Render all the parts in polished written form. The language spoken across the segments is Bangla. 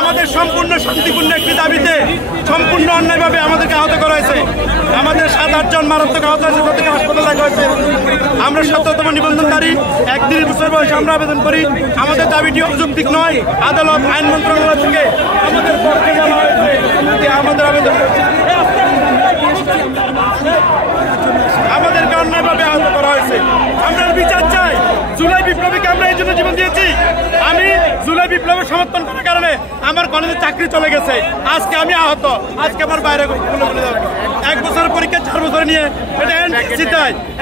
আমাদের সম্পূর্ণ শান্তিপূর্ণ একটি দাবিতে সম্পূর্ণ অন্যায়ভাবে আমাদেরকে আহত করা হয়েছে। আমাদের 7-8 জন মারাত্মক আহত হয়েছে, তাদেরকে হাসপাতালে রাখা হয়েছে। আমরা 17তম নিবন্ধনকারী 31 বছর বয়সে আমরা আবেদন করি। আমাদের দাবিটি অযৌক্তিক নয়। আদালত আইন মন্ত্রণালয় থেকে আমাদের পক্ষে বলা হয়েছে যে আমাদের আবেদন আমাদেরকে অন্যায়ভাবে আহত করা হয়েছে। আমরা বিচার চাই। জুলাই বিপ্লবীকে আমরা এই জন্য জীবন দিয়েছি। আমি জুলাই বিপ্লবের সমর্থন করার কারণে আমার কলেজে চাকরি চলে গেছে। আজকে আমি আহত, আজকে আমার বাইরে 1 বছরের পরীক্ষা 4 বছর নিয়ে এটা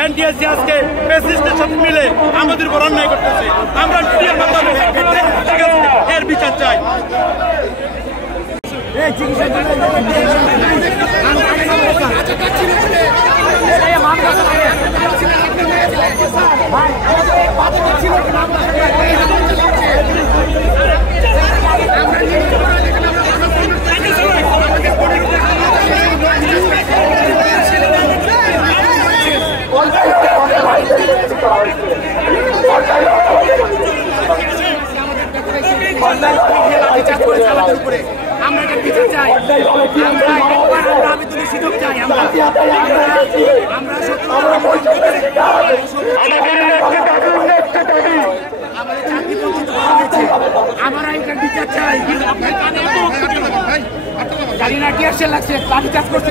এনটিএসসি আজকে প্রেসিডেন্টের সাথে মিলে আমাদের উপর অন্যায় করতেছে। আমরা মিডিয়ার মাধ্যমে এর বিচার চাই। আমরা একটা বিচার চাই, আমরা আবেদনের সুযোগ চাই। আমরা চাকরি বঞ্চিত করা হয়েছে, আমরা একটা বিচার চাই। জানি না টিয়ারশেল লাগছে, লাঠি চার্জ করছে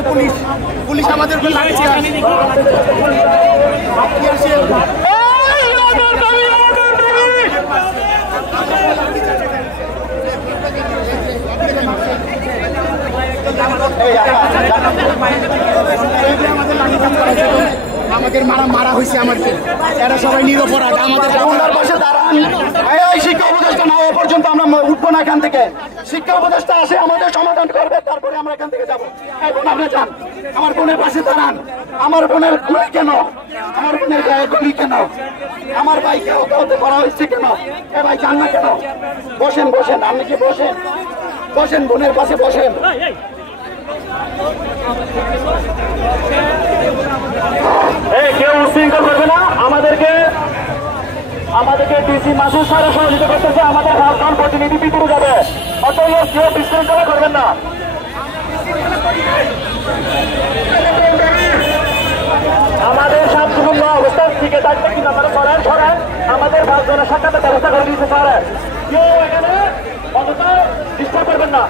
পুলিশ আমাদের উপর লাগছে। আমাদের মারা হয়েছে, আমাদের এরা সবাই নিরপরাধ। আমাদের পাশে দাঁড়ান। শিক্ষা উপদেষ্টা না হওয়া পর্যন্ত আমরা উঠবো না এখান থেকে। শিক্ষা উপদেষ্টা আসে আমাদের সমাধান করবে, তারপরে আমরা এখান থেকে যাবো। এখন আপনি যান, আমার বোনের পাশে দাঁড়ান। আমার বোনের গুলি কেন? আমার বোনের গায়ে গুলি কেন? আমার ভাইকে হতে করা হয়েছে কেন? এ ভাই যান না কেন? বসেন বসেন, আপনি কি বসেন? বসেন, বোনের পাশে বসেন। কেউ উশৃঙ্খল করবে না। আমাদেরকে ডিসি মাসুদ স্যার সহযোগিতা করতেছে। আমাদের ভাষণ প্রতিনিধি ভিতরে যাবে, অতএব কেউ বিশৃঙ্খলা করবেন না। আমাদের শান্তিপূর্ণ অবস্থান থেকে থাকবে কিনা মানে সরান। আমাদের 5 জনের সাক্ষাতের ব্যবস্থা করে দিয়েছে স্যার। কেউ এখানে অন্তত ডিস্টার্ব করবেন না।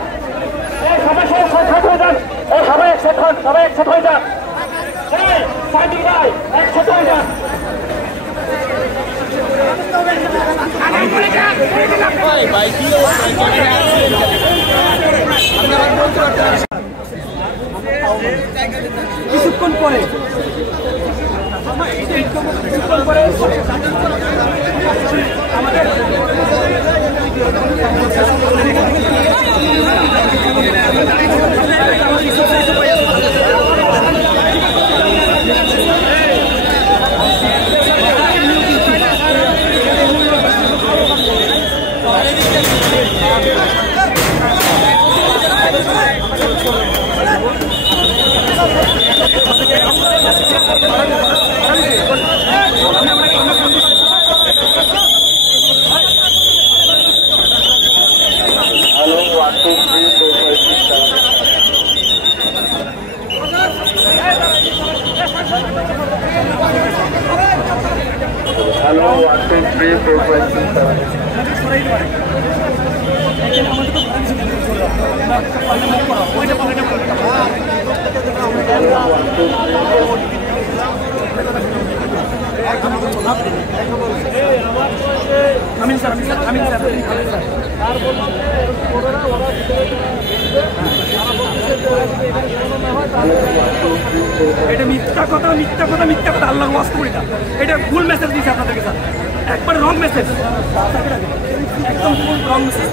এই সবাই একসাথে হয়ে যান। এই সবাই একসাথে হয়ে যান। একসাথে হয়ে যান। কিছুক্ষণ পরে আমাদের Hello, 1, 2, 3, 4, 5, 6, 7. এটা মিথ্যা কথা আল্লাহ ওয়াস্তে করি না। এটা ভুল মেসেজ দিয়েছে আপনাদেরকে স্যার, একবার রং মেসেজ, একদম রং মেসেজ।